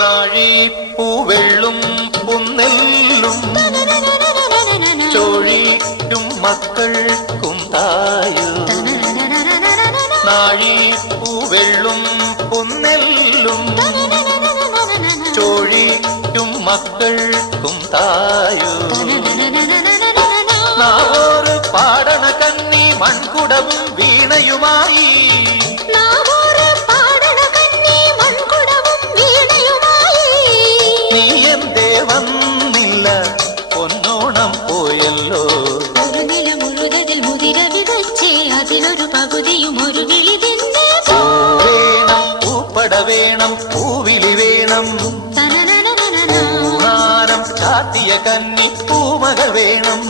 നാഴിപ്പൂവെള്ളും പുന്നെല്ലും ചോഴിക്കും മക്കൾക്കും തായു. നാഴിപ്പൂവെള്ളും പുന്നെല്ലും ചോഴിക്കും മക്കൾക്കും തായു. നാവോറ് പാടണ കന്നി മൺകുടവും വീണയുമായി നീ എന്തേ വന്നില്ല പൊന്നോണം പോയല്ലോ. ഒരു നില മുഴുകതിൽ മുതിര വിതച്ചേ അതിലൊരു പകുതിയും ഒരു വിളി തിന്നെ. വേണം പൂപ്പട വേണം പൂവിളി വേണം പൂഹാരം ചാത്തിയ കന്നി പൂമകൾ വേണം.